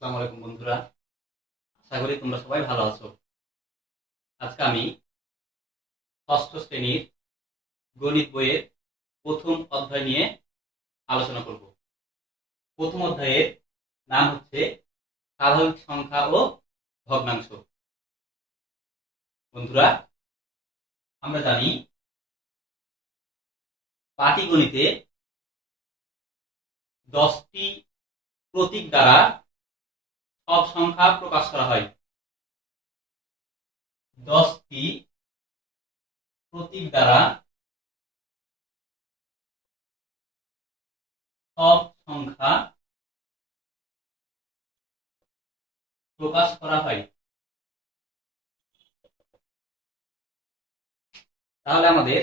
আসসালামু আলাইকুম বন্ধুরা, আশা করি তোমরা সবাই ভালো আছো। আজকে আমি ষষ্ঠ শ্রেণীর গণিত বইয়ের প্রথম অধ্যায় নিয়ে আলোচনা করব। প্রথম অধ্যায়ের নাম হচ্ছে স্বাভাবিক সংখ্যা ও ভগ্নাংশ। বন্ধুরা, আমরা জানি পাটিগণিতে 10টি প্রতীক দ্বারা সব সংখ্যা প্রকাশ করা হয়। 10টি প্রতীক দ্বারা সব সংখ্যা প্রকাশ করা হয়। তাহলে আমাদের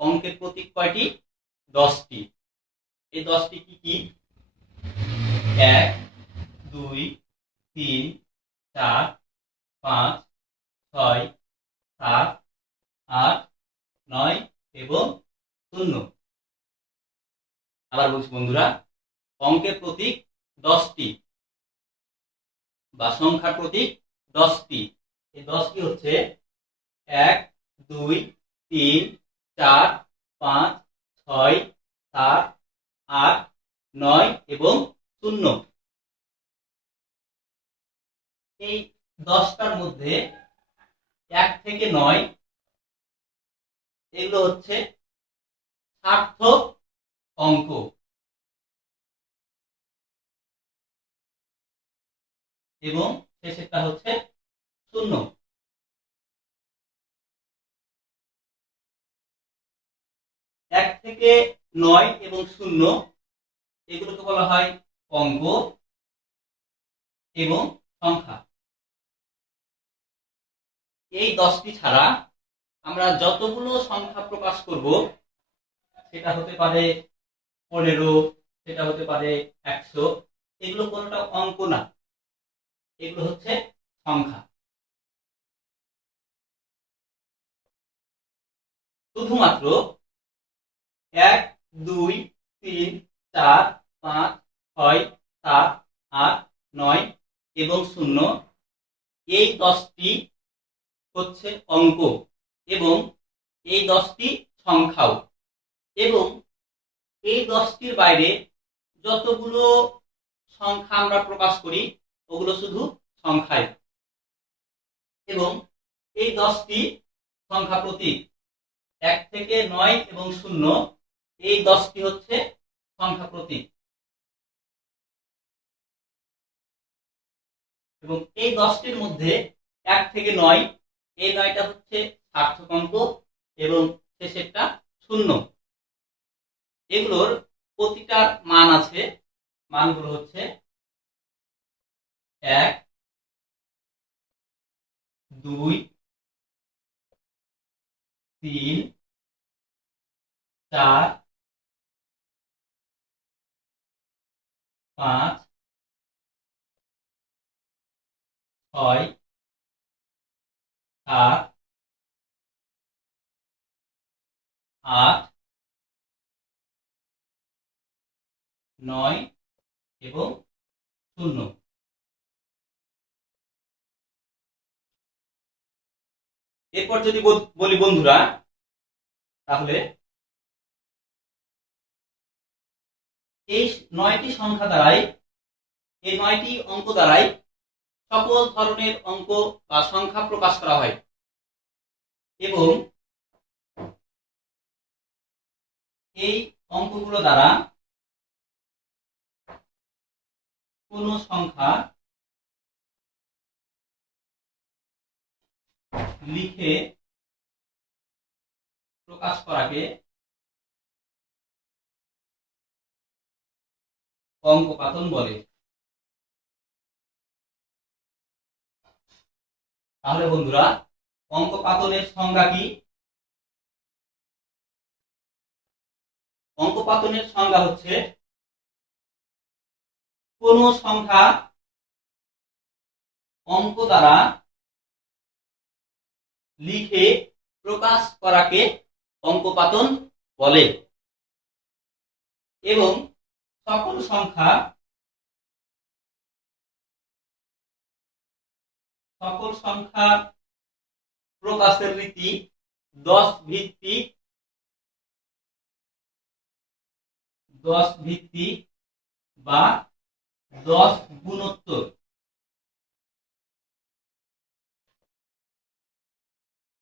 অঙ্কের প্রতীক কয়টি? 10টি। এই 10টি কি কি? 1, 2, 3, 4, 5, 6, 7, 8, 9 এবং 0। আবার বলছি বন্ধুরা, অঙ্কের প্রতীক 10টি বা সংখ্যার প্রতীক 10টি। এই 10টি হচ্ছে 1, 2, 3, 4, 5, 6, 7, 8, 9 এবং 0। এই 10টার মধ্যে 1 থেকে 9 এগুলো হচ্ছে সার্থক অঙ্ক এবং শেষেরটা হচ্ছে 0। 1 থেকে 9 এবং 0 এগুলোকে বলা হয় অঙ্ক এবং সংখ্যা। এই 10টি ছাড়া আমরা যতগুলো সংখ্যা প্রকাশ করব, সেটা হতে পারে 15, সেটা হতে পারে 100, এগুলো কোনোটা অঙ্ক না, এগুলো হচ্ছে সংখ্যা। শুধুমাত্র 1, 2, 3, 4, 5, 6, 7, 8, 9 এবং 0 এই 10টি হচ্ছে অঙ্ক এবং এই 10টি সংখ্যাও। এবং এই 10টির বাইরে যতগুলো সংখ্যা আমরা প্রকাশ করি ওগুলো শুধু সংখ্যায়। এবং এই 10টি সংখ্যা প্রতীক 1 থেকে 9 এবং 0 এই 10টি হচ্ছে সংখ্যা প্রতীক। এবং এই 10টির মধ্যে 1 থেকে 9 এই 9টা হচ্ছে সার্থক অঙ্ক এবং শেষেরটা 0। এগুলোর প্রতিটা মান আছে, মানগুলো হচ্ছে 1, 2, 3, 4, 5, 6, 7, 8, 9 এবং 0। এরপর যদি বলি বন্ধুরা, তাহলে এই 9টি সংখ্যা দ্বারাই, এই 9টি অঙ্ক দ্বারাই সকল ধরনের অঙ্ক বা সংখ্যা প্রকাশ করা হয়। এবং এই অঙ্কগুলো দ্বারা কোন সংখ্যা লিখে প্রকাশ করাকে অঙ্কপাতন বলে। তাহলে বন্ধুরা, অঙ্কপাতনের সংজ্ঞা কি? অঙ্কপাতনের সংজ্ঞা হচ্ছে কোন সংখ্যা অঙ্ক দ্বারা লিখে প্রকাশ করাকে অঙ্কপাতন বলে। এবং সকল সংখ্যা সকল সংখ্যা প্রকাশের রীতি 10 ভিত্তিক 10 ভিত্তিক বা 10 গুণোত্তর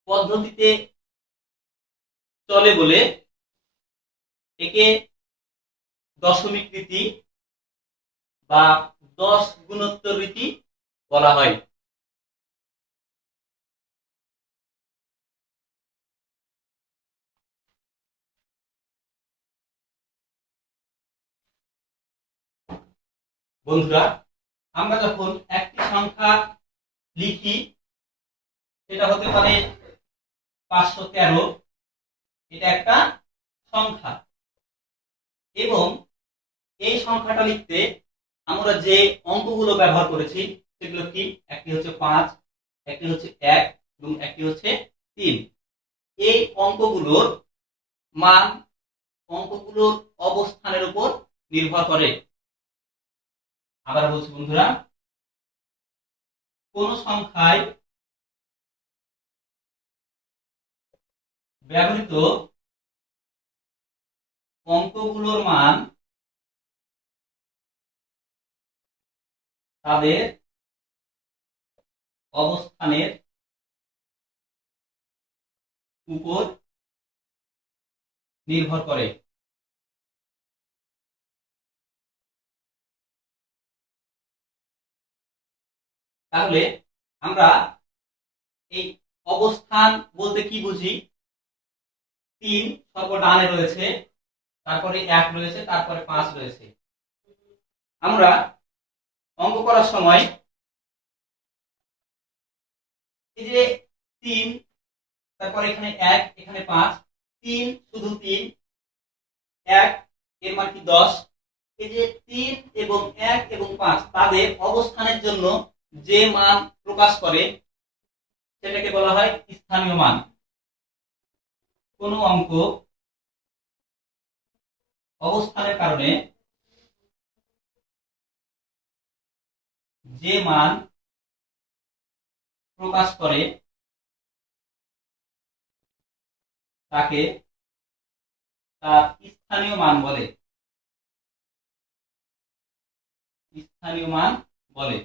পদ্ধতিতে চলে বলে একে দশমিক রীতি বা 10 গুণোত্তর রীতি বলা হয়। বন্ধুরা, আমরা যখন একটি সংখ্যা লিখি সেটা হতে পারে 513, এটা একটা সংখ্যা, এবং এই সংখ্যাটা লিখতে আমরা যে অঙ্কগুলো ব্যবহার করেছি সেগুলো কি, একটি হচ্ছে 5, একটি হচ্ছে 1 এবং একটি হচ্ছে 3। এই অঙ্কগুলোর মান অঙ্কগুলোর অবস্থানের উপর নির্ভর করে। আবার বলছি বন্ধুরা, কোন সংখ্যায় ব্যবহৃত অঙ্কগুলোর মান তাদের অবস্থানের উপর নির্ভর করে। তাহলে আমরা এই অবস্থান বলতে কি বুঝি? 3 সর্বডানে রয়েছে, তারপরে 1 রয়েছে, তারপরে 5 রয়েছে। আমরা অঙ্ক করার সময় এই যে 3, তারপরে এখানে 1, এখানে 5, 3 শুধু 3, 1 এর মান কি 10। এই যে 3 এবং 1 এবং 5 তাদের অবস্থানের জন্য যে মান প্রকাশ করে সেটাকে বলা হয় স্থানীয় মান। কোন অঙ্ক অবস্থানের কারণে যে মান প্রকাশ করে তাকে তার স্থানীয় মান বলে, স্থানীয় মান বলে।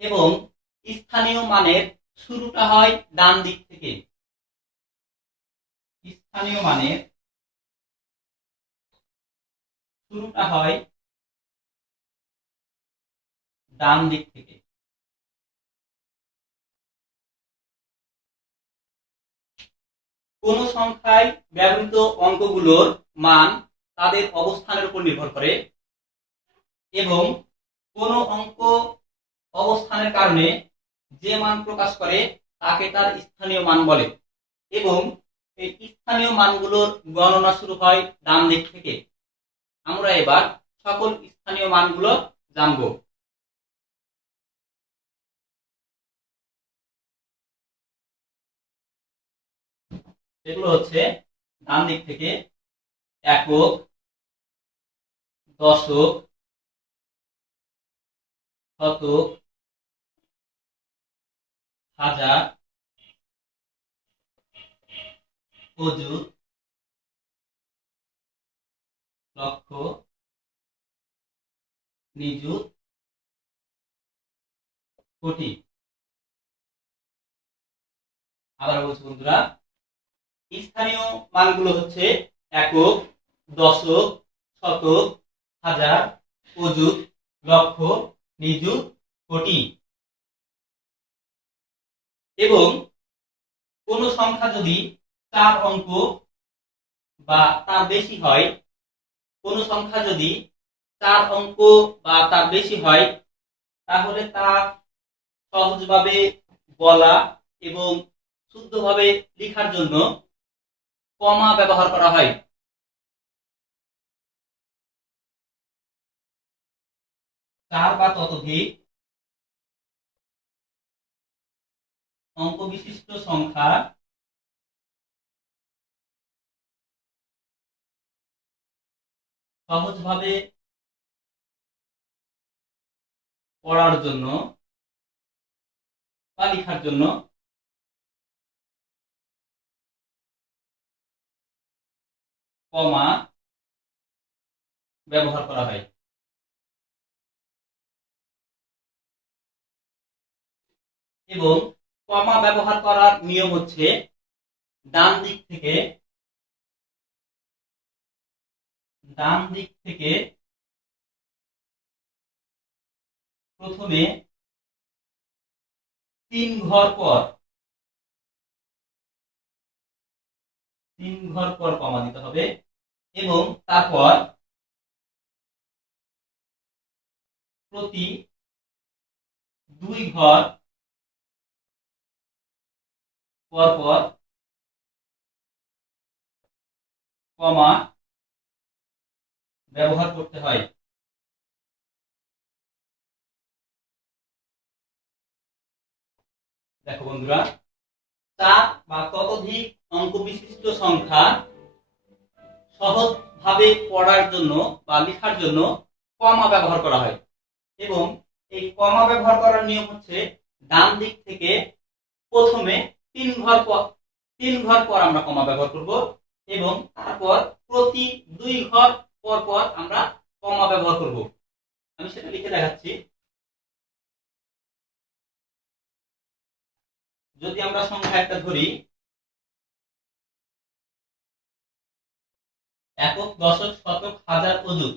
এবং স্থানীয় মানের শুরুটা হয় ডান দিক থেকে। স্থানীয় মানের শুরুটা হয় ডান দিক থেকে। কোন সংখ্যায় ব্যবহৃত অঙ্কগুলোর মান তাদের অবস্থানের উপর নির্ভর করে, এবং কোন অঙ্ক অবস্থানের কারণে যে মান প্রকাশ করে তাকে তার স্থানীয় মান বলে। এবং এই স্থানীয় মানগুলোর গণনা শুরু হয় ডান দিক থেকে। আমরা এবার সকল স্থানীয় মানগুলো জানব। সেগুলো হচ্ছে ডান দিক থেকে একক, দশক, শতক, হাজার, অযুত, লক্ষ, নিযুত, কোটি। আবার বলছি বন্ধুরা, স্থানীয় মানগুলো হচ্ছে একক, দশক, শতক, হাজার, অযুত, লক্ষ, নিযুত, কোটি। এবং কোন সংখ্যা যদি 4 অঙ্ক বা তার বেশি হয়, কোন সংখ্যা যদি 4 অঙ্ক বা তার বেশি হয়, তাহলে তা সহজভাবে বলা এবং শুদ্ধভাবে লেখার জন্য কমা ব্যবহার করা হয়। 4 বা ততোধিক অঙ্ক বিশিষ্ট সংখ্যা সহজভাবে পড়ার জন্য বা লেখার জন্য কমা ব্যবহার করা হয়। এবং কমা ব্যবহার করার নিয়ম হচ্ছে ডান দিক থেকে প্রথমে 3 ঘর পর কমা দিতে হবে এবং তারপর প্রতি 2 ঘর পর পর কমা ব্যবহার করতে হয়। দেখো বন্ধুরা, 4 বা ততোধিক অঙ্ক বিশিষ্ট সংখ্যা সহজভাবে পড়ার জন্য বা লেখার জন্য কমা ব্যবহার করা হয়। এবং এই কমা ব্যবহার করার নিয়ম হচ্ছে ডান দিক থেকে প্রথমে 3 ঘর পর আমরা কমা ব্যবহার করব এবং তারপর প্রতি 2 ঘর পর পর আমরা কমা ব্যবহার করব। আমি সেটা লিখে দেখাচ্ছি। যদি আমরা সংখ্যা একটা ধরি, একক, দশক, শতক, হাজার, অযুত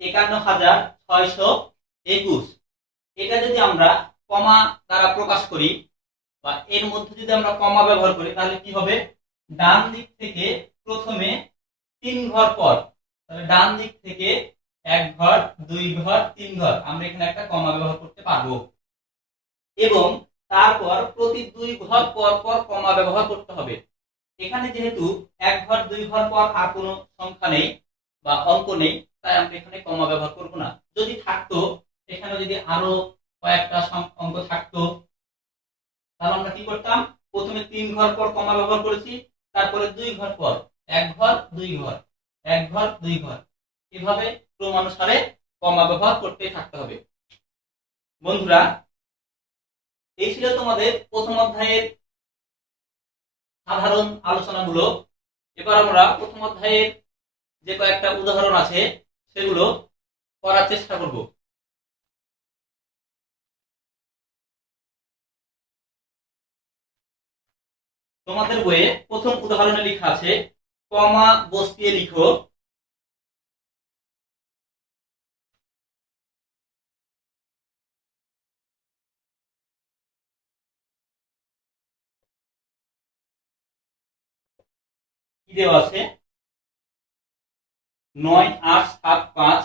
51,621। এটা যদি আমরা কমা দ্বারা প্রকাশ করি বা এর মধ্যে যদি আমরা কমা ব্যবহার করি তাহলে কি হবে? ডান দিক থেকে প্রথমে 3 ঘর পর, তাহলে ডান দিক থেকে 1 ঘর, 2 ঘর, 3 ঘর আমরা এখানে একটা কমা ব্যবহার করতে পারবো এবং তারপর প্রতি 2 ঘর পর পর কমা ব্যবহার করতে হবে। এখানে যেহেতু 1 ঘর 2 ঘর পর আর কোনো সংখ্যা নেই বা অঙ্ক নেই, তাই আমরা এখানে কমা ব্যবহার করব না। যদি থাকতো, এখানে যদি আরো কয়েকটা অঙ্ক থাকতো, তাহলে আমরা কি করতাম? প্রথমে 3 ঘর পর কমা ব্যবহার করেছি, তারপরে 2 ঘর পর 1 ঘর 2 ঘর 1 ঘর 2 ঘর, এভাবে ক্রমানুসারে কমা ব্যবহার করতে থাকতে হবে। বন্ধুরা, এই ছিল তোমাদের প্রথম অধ্যায়ের সাধারণ আলোচনাগুলো। এবার আমরা প্রথম অধ্যায়ের যে কয়েকটা উদাহরণ আছে সেগুলো করার চেষ্টা করব। তোমাদের বইয়ে প্রথম উদাহরণে লেখা আছে কমা বসিয়ে লিখো। কি দেওয়া আছে? 9, 8, 7, 5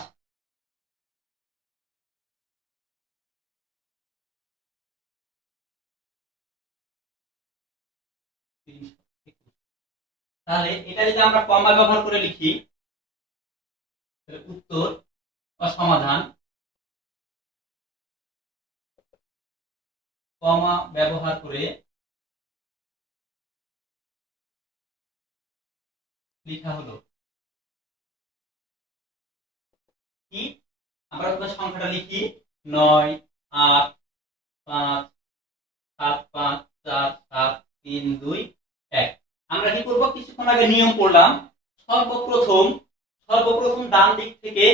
তাহলে এটা যদি আমরা কমা ব্যবহার করে লিখি, উত্তর বা সমাধান কমা ব্যবহার করে লেখা হলো কি? আমরা সংখ্যাটা লিখি 9, 8, 5, 7, 5, 4, 7, 3, 2, 1। আমরা কি করব? কিছুক্ষণ আগে নিয়ম পড়লাম। সর্বপ্রথম ডান দিক থেকে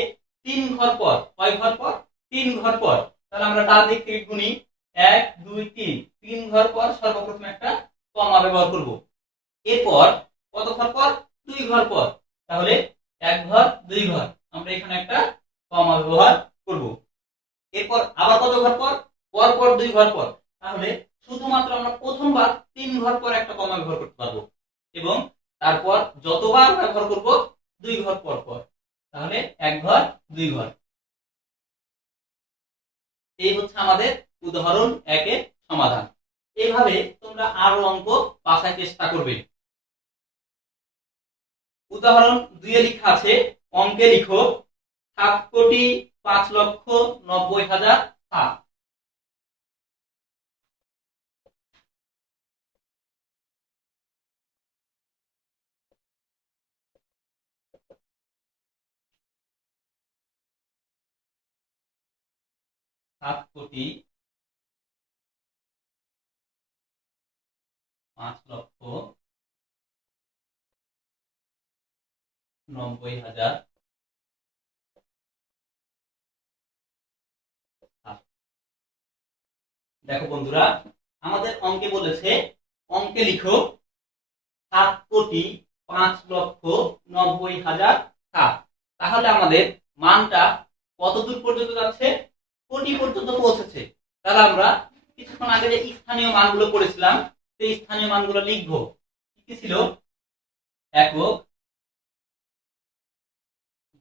3 ঘর পর, কয় ঘর পর? 3 ঘর পর। তাহলে আমরা ডান দিক থেকে গুনি 1, 2, 3, 3 ঘর পর সর্বপ্রথম একটা কমা ব্যবহার করব। এরপর কত ঘর পর? 2 ঘর পর। তাহলে 1 ঘর 2 ঘর আমরা এখানে একটা কমা ব্যবহার করব। এরপর আবার কত ঘর পর? পর পর 2 ঘর পর। তাহলে শুধুমাত্র আমরা প্রথমবার 3 ঘর পর একটা কমা ব্যবহার করতে পারবো এবং তারপর যতবার ব্যবহার করব 2 ঘর পর পর, তাহলে 1 ঘর 2 ঘর। এই হচ্ছে আমাদের উদাহরণ 1 এর সমাধান। এইভাবে তোমরা আরো অঙ্ক বাছার চেষ্টা করবে। উদাহরণ 2 এ লেখা আছে, অঙ্কে লিখো 7,05,90,007। 5,90,000। দেখো বন্ধুরা, আমাদের অঙ্কে বলেছে, অঙ্কে লিখো 7,05,90,000 তাহলে আমাদের মানটা কত দূর পর্যন্ত যাচ্ছে? কোটি পর্যন্ত পৌঁছেছে। তাহলে আমরা কিছুক্ষণ আগে যে স্থানীয় মানগুলো পড়েছিলাম সেই স্থানীয় মানগুলো লিখবো। কি ছিল? একক,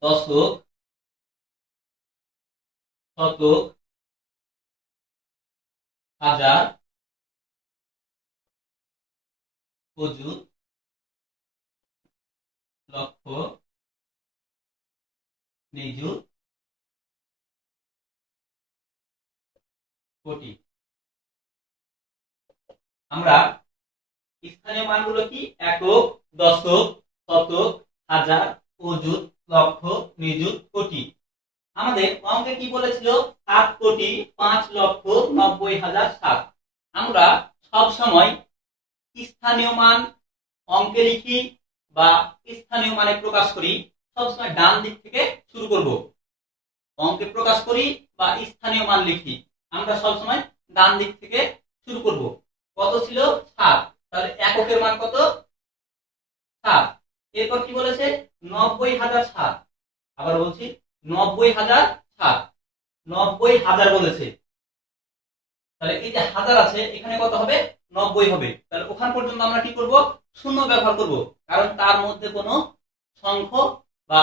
দশক, শতক, হাজার, অযুত, লক্ষ, নিযুত, কোটি। আমরা স্থানীয় মানগুলো কি? একক, দশক, শতক, হাজার, অযুত, লক্ষ, নিযুত, কোটি। আমাদের অঙ্কে কি বলেছিল? 7,05,90,000। আমরা সব সময় স্থানীয় মান অঙ্কে লিখি বা স্থানীয় মানে প্রকাশ করি, সবসময় ডান দিক থেকে শুরু করব। অঙ্কে প্রকাশ করি বা স্থানীয় মান লিখি, আমরা সবসময় ডান দিক থেকে শুরু করব। কত ছিল? 7। তাহলে এককের মান কত? 7। এরপর কি বলেছে? 90,007। আবার বলছি 90,007। 90,000 বলেছে। তাহলে এই যে হাজার আছে এখানে কত হবে? 90 হবে। তাহলে ওখান পর্যন্ত আমরা কি করব? শূন্য ব্যবহার করব, কারণ তার মধ্যে কোনো সংখ্যা বা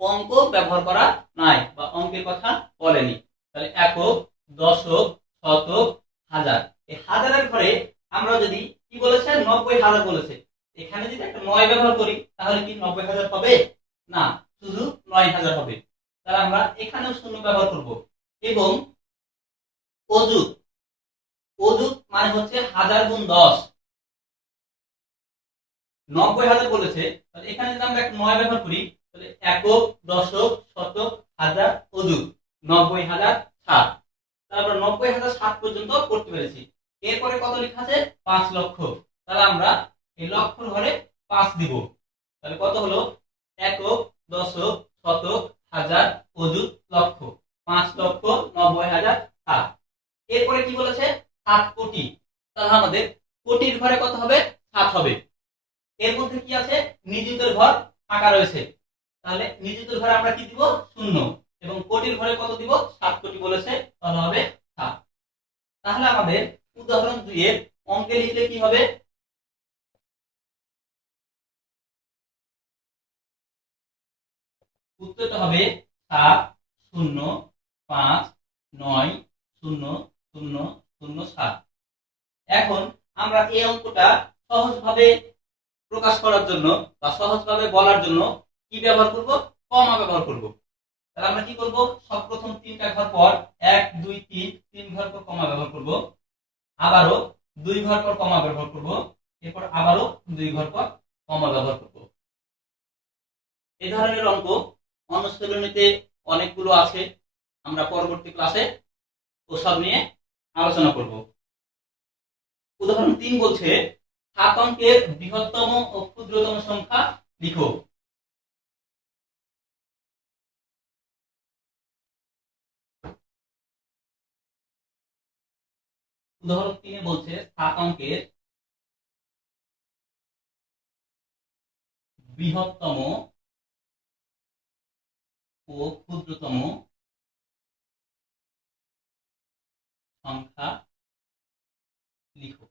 অঙ্ক ব্যবহার করা নাই বা অঙ্কের কথা বলেনি। তাহলে একক, দশক, শতক, হাজার। এই হাজারের ঘরে আমরা যদি কি বলেছে? 90,000 বলেছে। এখানে যদি একটা 9 ব্যবহার করি তাহলে কি 90,000 হবে? না, শুধু 9,000 হবে। তাহলে আমরা এখানেও শূন্য ব্যবহার করব। এবং অযুত, অযুত মানে হচ্ছে হাজার গুণ 10। 90,000 বলেছে, তাহলে এখানে যদি আমরা একটা 9 ব্যবহার করি তাহলে একক, দশক, শতক, হাজার, অযুত 90,007। তারপর 90,007 পর্যন্ত করতে পেরেছি। এরপরে কত লেখা আছে? 5 লক্ষ। তাহলে আমরা এই লক্ষর ঘরে 5 দিব। তাহলে কত হলো? একক, দশক, শতক, হাজার, অযুত, লক্ষ। 5,90,007। এরপরে কি বলেছে? 7 কোটি। তাহলে আমাদের কোটির ঘরে কত হবে? 7 হবে। এর মধ্যে কি আছে? নিযুতের ঘর ফাঁকা রয়েছে। তাহলে নিযুতের ঘরে আমরা কি দিব? শূন্য। এবং কোটির ঘরে কত দিব? 7 কোটি বলেছে, তাহলে হবে 7। তাহলে আমাদের উদাহরণ 2 এর অঙ্কে লিখলে কি হবে? উত্তরটা হবে 7,0,5,9,0,0,0,7। এখন আমরা এই অঙ্কটা সহজভাবে প্রকাশ করার জন্য বা সহজভাবে বলার জন্য কি ব্যবহার করব? কমা ব্যবহার করব। তাহলে আমরা কি করব? সর্বপ্রথম 3টা ঘর পর 1 2 3 3 ঘর পর কমা ব্যবহার করব, আবারও 2 ঘর পর কমা ব্যবহার করব, এরপর আবারও 2 ঘর পর কমা ব্যবহার করব। এই ধরনের অঙ্ক অনুশীলনীতে অনেকগুলো আছে, আমরা পরবর্তী ক্লাসে ওসব নিয়ে আলোচনা করব। উদাহরণ 3 বলছে 7 অঙ্কের বৃহত্তম ও ক্ষুদ্রতম সংখ্যা লিখো। উদাহরণ 3 বলছে 7 অঙ্কের বৃহত্তম ও ক্ষুদ্রতম সংখ্যা লিখো।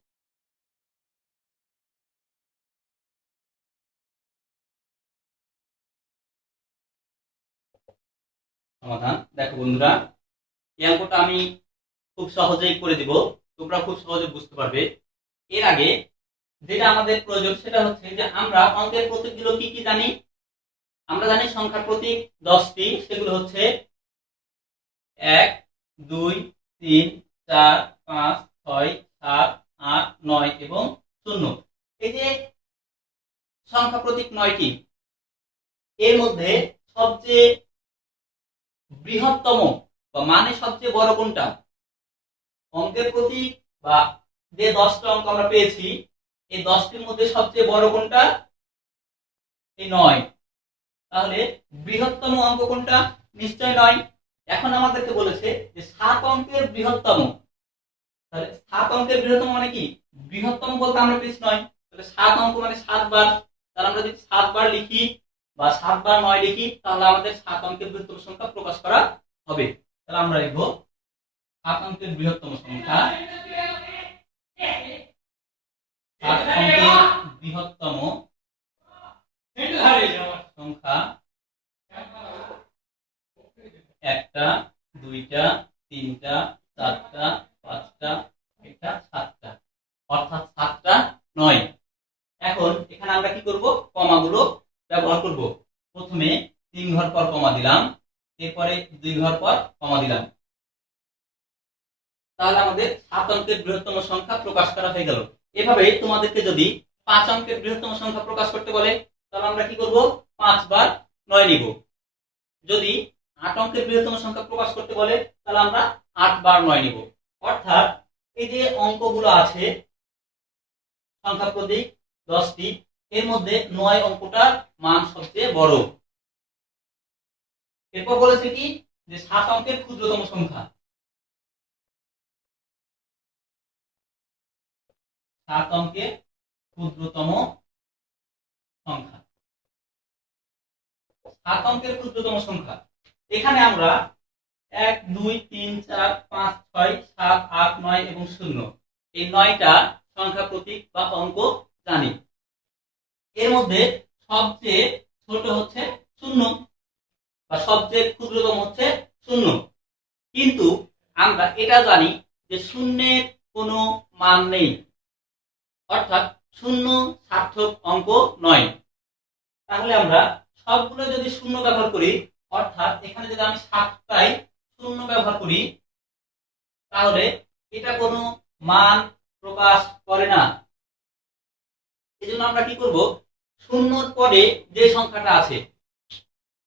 সমাধান দেখো বন্ধুরা, এই অঙ্কটা আমি খুব সহজেই করে দিব, তোমরা খুব সহজে বুঝতে পারবে। এর আগে যেটা আমাদের প্রয়োজন সেটা হচ্ছে যে আমরা অঙ্কের প্রতীকগুলো কি কি জানি? আমরা জানি সংখ্যার প্রতীক 10টি, সেগুলো হচ্ছে 1 2 3 4 5 6 7 8 9 এবং 0। এই যে সংখ্যা প্রতীক 9টি, এর মধ্যে সবচেয়ে বৃহত্তম বা মানে সবচেয়ে বড় কোনটা? অঙ্কের প্রতীক বা যে 10টা অঙ্ক আমরা পেয়েছি এই 10টির মধ্যে সবচেয়ে বড় কোনটা? এই 9। তাহলে বৃহত্তম অঙ্ক কোনটা? নিশ্চয় 9। এখন আমাদেরকে বলেছে যে 7 অঙ্কের বৃহত্তম। তাহলে 7 অঙ্কের বৃহত্তম মানে কি? বৃহত্তম বলতে আমরা পেয়েছি 9। তাহলে 7 অঙ্ক মানে 7 বার। তাহলে আমরা যদি 7 বার লিখি বা 7 বার 9 লিখি তাহলে আমাদের 7 অঙ্কের বৃহত্তম সংখ্যা প্রকাশ করা হবে। তাহলে আমরা লিখব 7 অঙ্কের বৃহত্তম সংখ্যা, 7 অঙ্কের বৃহত্তম সংখ্যা 1টা 2টা 3টা 4টা 5টা 6টা 7টা, অর্থাৎ 7টা 9। এখন এখানে আমরা কি করব? কমাগুলো ব্যবহার করব। প্রথমে 3 ঘর পর কমা দিলাম, এরপরে 2 ঘর পর কমা দিলাম। তাহলে আমাদের 7 অঙ্কের বৃহত্তম সংখ্যা প্রকাশ করা হয়ে গেল। এভাবে তোমাদেরকে যদি 5 অঙ্কের বৃহত্তম সংখ্যা প্রকাশ করতে বলে তাহলে আমরা কি করব? 5 বার 9 নিব। যদি 8 অঙ্কের বৃহত্তম সংখ্যা প্রকাশ করতে বলে তাহলে আমরা 8 বার 9 নিব। অর্থাৎ এই যে অঙ্কগুলো আছে সংখ্যা প্রতীক 10টি, এর মধ্যে 9 অঙ্কটার মান সবচেয়ে বড়। এরপর বলেছে কি যে 7 অঙ্কের ক্ষুদ্রতম সংখ্যা। 7 অঙ্কের ক্ষুদ্রতম সংখ্যা, 7 অঙ্কের ক্ষুদ্রতম সংখ্যা। এখানে আমরা 1 2 3 4 5 6 7 8 9 এবং 0 এই 9টা সংখ্যা প্রতীক বা অঙ্ক জানি। এর মধ্যে সবচেয়ে ছোট হচ্ছে 0 বা সবচেয়ে ক্ষুদ্রতম হচ্ছে 0। কিন্তু আমরা এটা জানি যে শূন্যের কোনো মান নেই, অর্থাৎ 0 সার্থক অঙ্ক নয়। তাহলে আমরা সবগুলো যদি 0 ব্যবহার করি, অর্থাৎ এখানে যদি আমি 7টাই 0 ব্যবহার করি তাহলে এটা কোনো মান প্রকাশ করে না। এজন্য আমরা কি করব? 0-র পরে যে সংখ্যাটা আছে,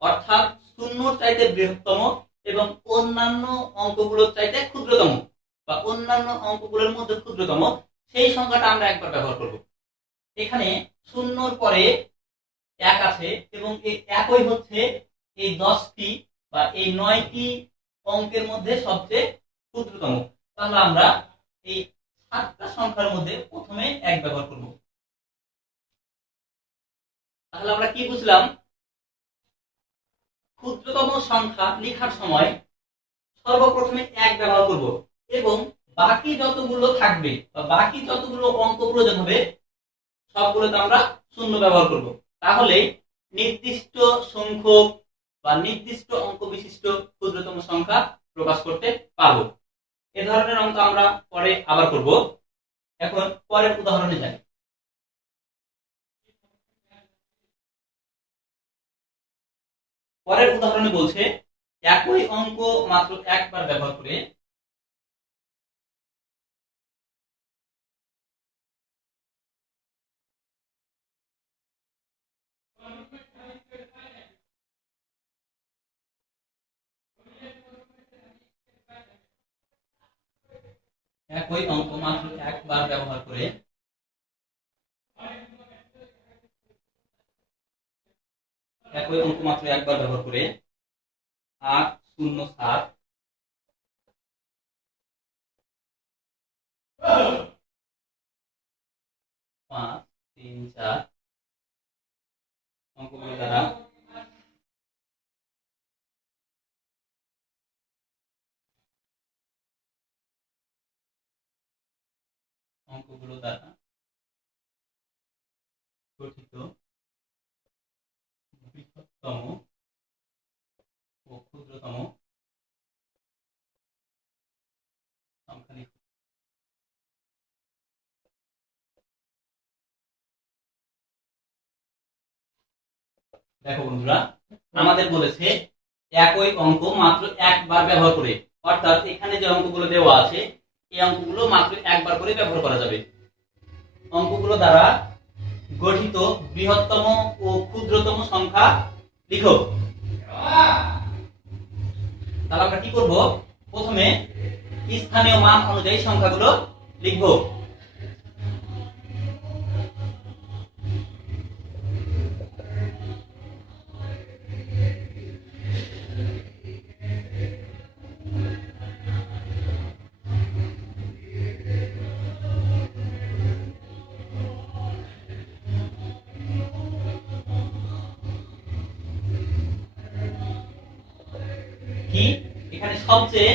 অর্থাৎ 0-র চাইতে বৃহত্তম এবং অন্যান্য অঙ্কগুলোর চাইতে ক্ষুদ্রতম বা অন্যান্য অঙ্কগুলোর মধ্যে ক্ষুদ্রতম, সেই সংখ্যাটা আমরা একবার ব্যবহার করব। এখানে 0-র পরে 1 আছে এবং এই একই হচ্ছে এই 10টি বা এই 9টি অঙ্কের মধ্যে সবচেয়ে ক্ষুদ্রতম। তাহলে আমরা এই 7টা সংখ্যার মধ্যে প্রথমে 1 ব্যবহার করব। তাহলে আমরা কি বুঝলাম? ক্ষুদ্রতম সংখ্যা লেখার সময় সর্বপ্রথমে 1 ব্যবহার করব এবং বাকি যতগুলো থাকবে বা বাকি যতগুলো অঙ্ক প্রয়োজন হবে সবগুলোতে আমরা 0 ব্যবহার করব। তাহলে নির্দিষ্ট সংখ্যক বা নির্দিষ্ট অঙ্ক বিশিষ্ট ক্ষুদ্রতম সংখ্যা প্রকাশ করতে পারব। এই ধরনের অঙ্ক আমরা পরে আবার করব। এখন পরের উদাহরণে যাই। পরের উদাহরণে বলছে একই অঙ্ক মাত্র একবার ব্যবহার করে একই অঙ্ক মাত্র একবার ব্যবহার করে 8 0 7 5 3 4 অঙ্কগুলো দ্বারা গঠিত বৃহত্তম ও ক্ষুদ্রতম সংখ্যা লিখুন। দেখো বন্ধুরা, আমাদের বলেছে একই অঙ্ক মাত্র একবার ব্যবহার করে, অর্থাৎ এখানে যে অঙ্কগুলো দেওয়া আছে এই অঙ্কগুলো মাত্র একবার করে ব্যবহার করা যাবে। অঙ্কগুলো দ্বারা গঠিত বৃহত্তম ও ক্ষুদ্রতম সংখ্যা লিখো। তাহলে আমরা কি করব? প্রথমে স্থানীয় মান অনুযায়ী সংখ্যাগুলো লিখব। কি এখানে সবচেয়ে